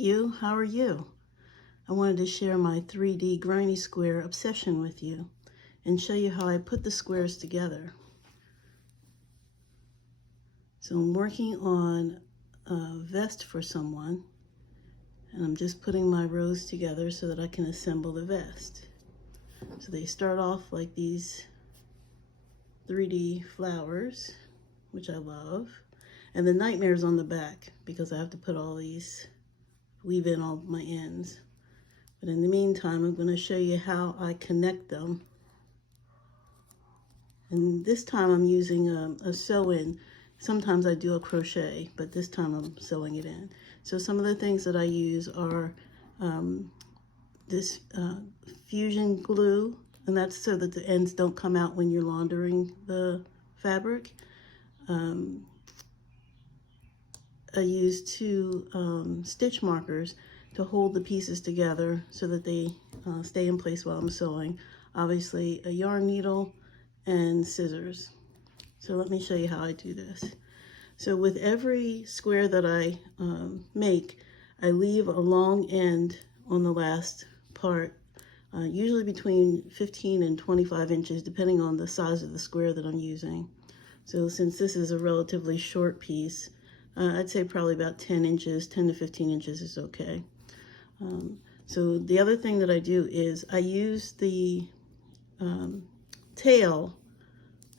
you, how are you? I wanted to share my 3D Grannysquare obsession with you and show you how I put the squares together. So I'm working on a vest for someone, and I'm just putting my rows together so that I can assemble the vest. So they start off like these 3D flowers, which I love, and the nightmare's on the back because I have to put all these, weave in all my ends. But in the meantime, I'm going to show you how I connect them. And this time I'm using a sew-in. Sometimes I do a crochet, but this time I'm sewing it in. So some of the things that I use are this fusion glue, and that's so that the ends don't come out when you're laundering the fabric. I use two stitch markers to hold the pieces together so that they stay in place while I'm sewing. Obviously a yarn needle and scissors. So let me show you how I do this. So with every square that I make, I leave a long end on the last part, usually between 15 and 25 inches, depending on the size of the square that I'm using. So since this is a relatively short piece, I'd say probably about 10 inches, 10 to 15 inches is okay. So the other thing that I do is I use the tail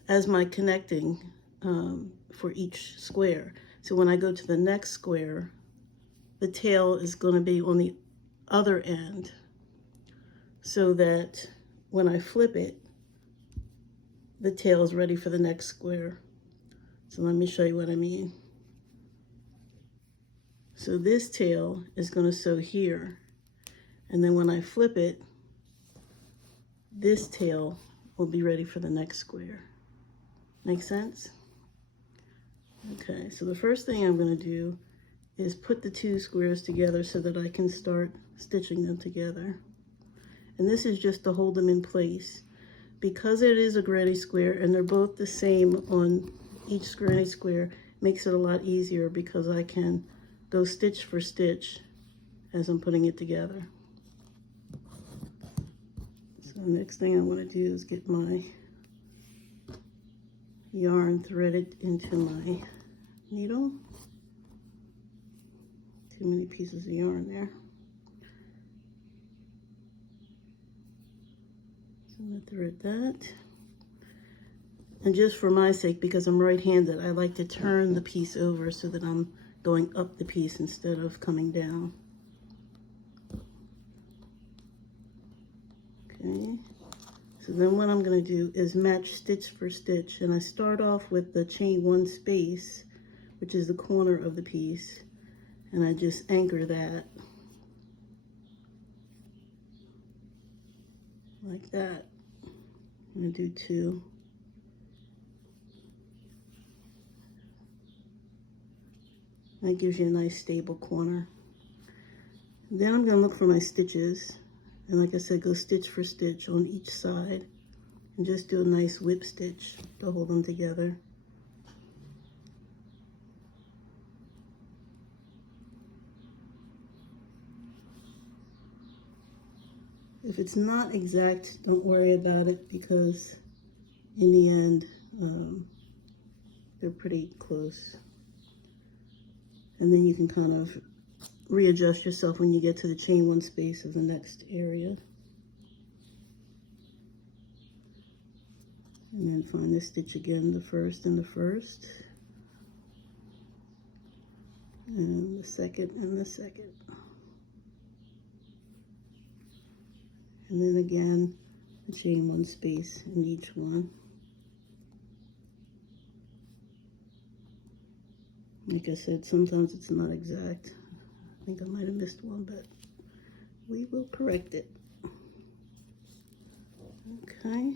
as my connecting for each square. So when I go to the next square, the tail is going to be on the other end so that when I flip it, the tail is ready for the next square. So let me show you what I mean. So this tail is going to sew here, and then when I flip it, this tail will be ready for the next square. Make sense? Okay, so the first thing I'm going to do is put the two squares together so that I can start stitching them together. And this is just to hold them in place. Because it is a granny square and they're both the same on each granny square, makes it a lot easier because I can go stitch for stitch as I'm putting it together. So the next thing I want to do is get my yarn threaded into my needle. Too many pieces of yarn there. So I'm going to thread that. And just for my sake, because I'm right-handed, I like to turn the piece over so that I'm going up the piece instead of coming down. Okay, so then what I'm going to do is match stitch for stitch, and I start off with the chain one space, which is the corner of the piece, and I just anchor that like that. I'm going to do two. That gives you a nice stable corner. Then I'm going to look for my stitches, and like I said, go stitch for stitch on each side, and just do a nice whip stitch to hold them together. If it's not exact, don't worry about it, because in the end, they're pretty close. And then you can kind of readjust yourself when you get to the chain one space of the next area. And then find the stitch again, the first and the first. And the second and the second. And then again, the chain one space in each one. Like I said, sometimes it's not exact. I think I might have missed one, but we will correct it. Okay.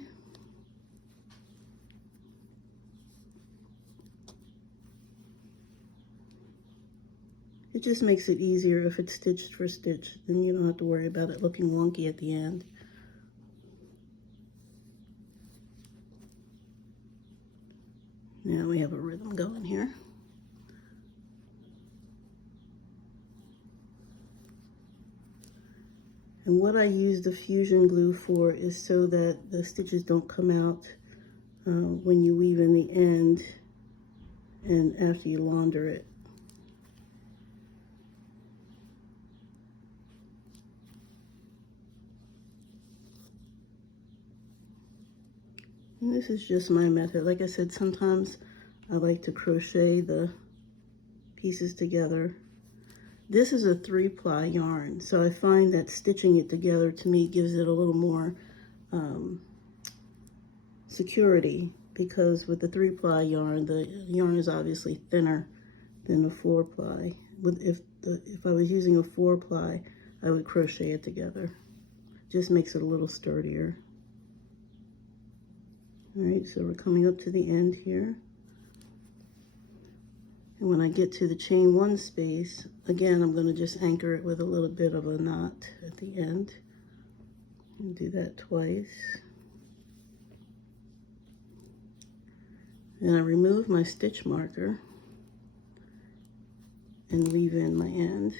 It just makes it easier if it's stitched for stitch. Then you don't have to worry about it looking wonky at the end. Now we have a rhythm going here. And what I use the fusion glue for is so that the stitches don't come out when you weave in the end and after you launder it. And this is just my method. Like I said, sometimes I like to crochet the pieces together. This is a 3-ply yarn, so I find that stitching it together to me gives it a little more security, because with the 3-ply yarn, the yarn is obviously thinner than the 4-ply. If I was using a 4-ply, I would crochet it together. Just makes it a little sturdier. All right, so we're coming up to the end here. And when I get to the chain 1 space, again, I'm going to just anchor it with a little bit of a knot at the end. And do that twice. Then I remove my stitch marker and weave in my end.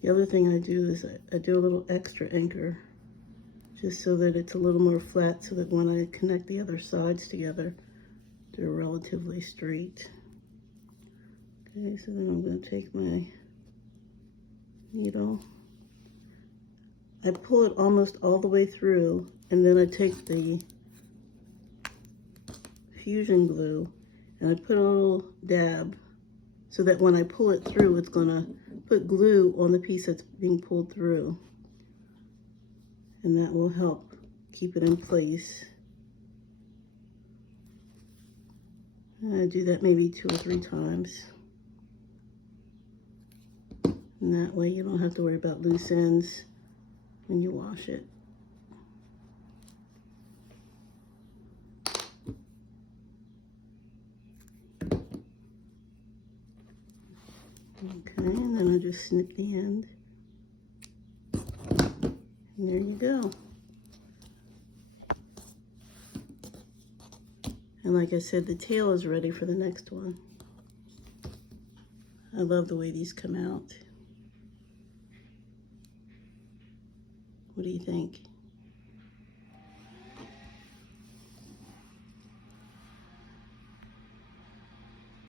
The other thing I do is I do a little extra anchor, just so that it's a little more flat, so that when I connect the other sides together, they're relatively straight. Okay, so then I'm going to take my needle. I pull it almost all the way through, and then I take the fusion glue and I put a little dab so that when I pull it through, it's going to put glue on the piece that's being pulled through. And that will help keep it in place. And I do that maybe 2 or 3 times. And that way you don't have to worry about loose ends when you wash it. Okay, and then I just snip the end. And there you go. And like I said, the tail is ready for the next one. I love the way these come out. What do you think?